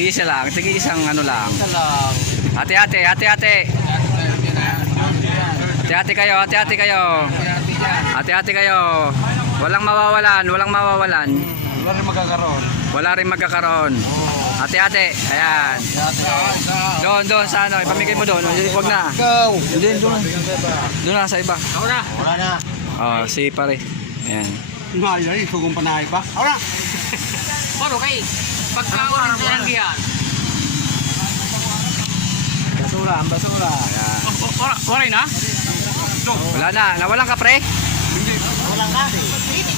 Tig-isa lang, tig-isang ano lang. Isa lang. Hati-hati, hati-hati. Hati-hati kayo, hati-hati kayo. Hati-hati kayo. Walang mawawalan, walang mawawalan. Wala rin magkakaroon. Wala rin magkakaroon. Hati-hati. Ayan. Doon sa ano, ipamigay mo doon. Huwag na. Go! Doon na sa iba. Ako na. Wala na. Oh, si pare. Ayan. Ay, sugong panay pa. Ako na. Paro kay pagkaon sa langgihan. Basura, ang basura. Ayan. Wala na? Wala na. Nawalan ka pre? Walang kasi.